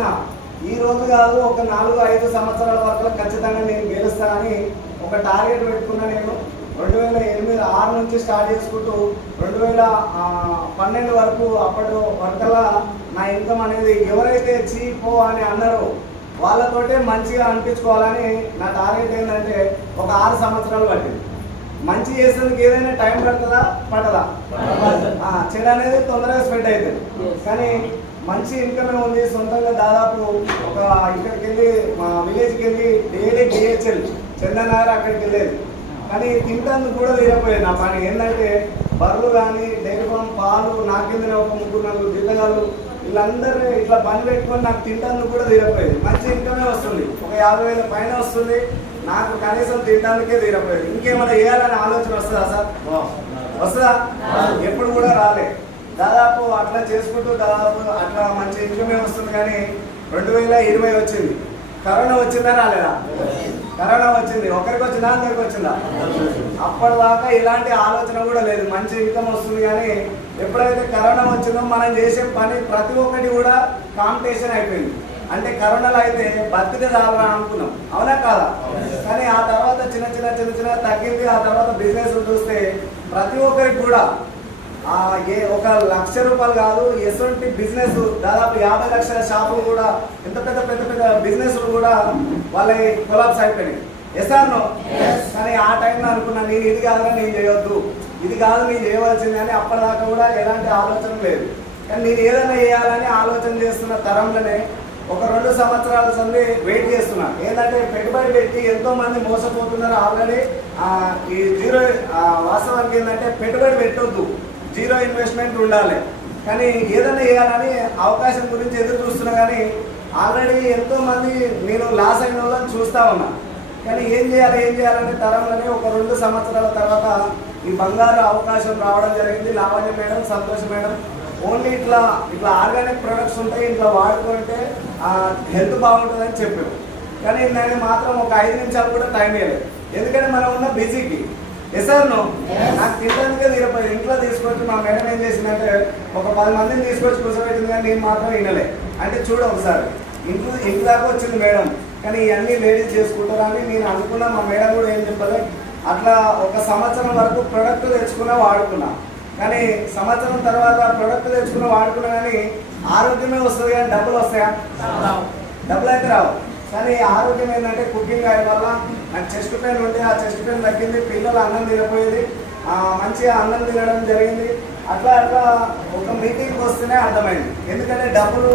వచ్చిన ఈ రోజు కాదు, ఒక 4-5 సంవత్సరాల వరకు ఖచ్చితంగా నేను గెలుస్తానని ఒక టార్గెట్ పెట్టుకున్నా. నేను 2008-6 నుంచి స్టార్ట్ చేసుకుంటూ 2012 వరకు అప్పటి వరకల్లా నా ఇన్కమ్ అనేది ఎవరైతే చీపో అని అన్నారో వాళ్ళతోటే మంచిగా అనిపించుకోవాలని నా టార్గెట్. ఏంటంటే ఒక 6 సంవత్సరాలు పట్టింది. మంచి చేసేందుకు ఏదైనా టైం పడుతుందా పట్టదా? చెడు అనేది తొందరగా స్ప్రెడ్ అవుతుంది. కానీ మంచి ఇన్కమ్ ఉంది. సొంతంగా దాదాపు ఒక ఇక్కడికి వెళ్ళి మా విలేజ్కి వెళ్ళి డైలీ డిహెచ్ఎల్ చందనగర్ అక్కడికి వెళ్ళేది. కానీ తింటందుకు కూడా తీరపోయేది నా పని. ఏంటంటే బర్రెలు కానీ డైరీ ఫామ్ పాలు నాకింద ఒక 3-4 జిల్లగాళ్ళు వీళ్ళందరూ ఇట్లా పని పెట్టుకొని నాకు తింటందుకు కూడా తీరపోయేది. మంచి ఇన్కమే వస్తుంది, ఒక 50,000 పైన వస్తుంది. నాకు కనీసం తినడానికే తీరపోయేది. ఇంకేమైనా వేయాలని ఆలోచన వస్తుందా సార్? వస్తుందా? ఎప్పుడు కూడా రాలే. దాదాపు అట్లా చేసుకుంటూ దాదాపు అట్లా మంచి ఇన్కమే వస్తుంది. కానీ 2020 వచ్చింది. కరోనా వచ్చిందా రాలేదా? కరోనా వచ్చింది. ఒకరికి వచ్చిందా అందరికి వచ్చిందా? అప్పటిదాకా ఇలాంటి ఆలోచన కూడా లేదు. మంచి ఇన్కమ్ వస్తుంది. కానీ ఎప్పుడైతే కరోనా వచ్చిందో మనం చేసే పని ప్రతి ఒక్కటి కూడా కాంపిటీషన్ అయిపోయింది. అంటే కరోనాలో అయితే బతికే రావాలని అనుకున్నాం, అవునా కాదా? కానీ ఆ తర్వాత చిన్న చిన్న తగ్గింది. ఆ తర్వాత బిజినెస్ చూస్తే ప్రతి ఒక్కరికి కూడా ఒక ₹1,00,000 కాదు, ఎటువంటి బిజినెస్ దాదాపు 50 లక్షల షాపులు కూడా ఎంత పెద్ద బిజినెస్లు కూడా వాళ్ళ కొలాప్స్ అయిపోయినాయి. ఎస్ఆర్నో? కానీ ఆ టైంలో అనుకున్నా నేను ఇది కాదురా నేను చేయొద్దు, ఇది కాదు నేను చేయవలసింది అని. అప్పటిదాకా కూడా ఎలాంటి ఆలోచన లేదు. కానీ నేను ఏదైనా చేయాలని ఆలోచన చేస్తున్న తరంలోనే ఒక 2 సంవత్సరాల సంది వెయిట్ చేస్తున్నా. ఏంటంటే పెట్టుబడి పెట్టి ఎంతో మంది మోసపోతున్నారు ఆల్రెడీ. ఈ జీరో వాస్తవానికి ఏంటంటే పెట్టుబడి పెట్టొద్దు, జీరో ఇన్వెస్ట్మెంట్ ఉండాలి. కానీ ఏదైనా చేయాలని అవకాశం గురించి ఎదురు చూస్తున్నా. కానీ ఆల్రెడీ ఎంతో మంది నేను లాస్ అయిన వాళ్ళని చూస్తూ ఉన్నా. కానీ ఏం చేయాలనే తరంలోనే ఒక 2 సంవత్సరాల తర్వాత ఈ బంగారు అవకాశం రావడం జరిగింది. Lavanya madam, Santosh madam only ఇట్లా ఆర్గానిక్ ప్రొడక్ట్స్ ఉంటాయి, ఇట్లా వాడుకుంటే హెల్త్ బాగుంటుందని చెప్పాము. కానీ నేను మాత్రం ఒక 5 నిమిషాలు కూడా టైం ఇవ్వలేదు. ఎందుకంటే మనం ఉన్న బిజీకి. ఎస్ఆర్నో? నాకు తినడానికే తీరపోయింది. ఇంట్లో తీసుకొచ్చి మా మేడం ఏం చేసిందంటే ఒక 10 మందిని తీసుకొచ్చి కూర్చోబెట్టింది. కానీ నేను మాత్రం వినలే. అంటే చూడ ఒకసారి ఇంటి దాకా వచ్చింది మేడం, కానీ ఇవన్నీ లేడీస్ చేసుకుంటారని నేను అనుకున్నా. మా మేడం కూడా ఏం చెప్పలేదు. అట్లా ఒక సంవత్సరం వరకు ప్రొడక్ట్ తెచ్చుకున్నా వాడుకున్నా. కానీ సంవత్సరం తర్వాత ప్రొడక్ట్ తెచ్చుకున్న వాడుకున్నా. కానీ ఆరోగ్యమే వస్తుంది, కానీ డబ్బులు వస్తాయా? డబ్బులు అయితే రావు. కానీ ఆరోగ్యం ఏంటంటే కుకింగ్ అయ్యే వల్ల నాకు చెస్ట్ పెయిన్ ఉంటే ఆ చెస్ట్ పెయిన్ తగ్గింది. పిల్లలు అన్నం తినపోయేది, మంచిగా అన్నం తినడం జరిగింది. అట్లా ఒక మీటింగ్కి వస్తేనే అర్థమైంది. ఎందుకంటే డబ్బులు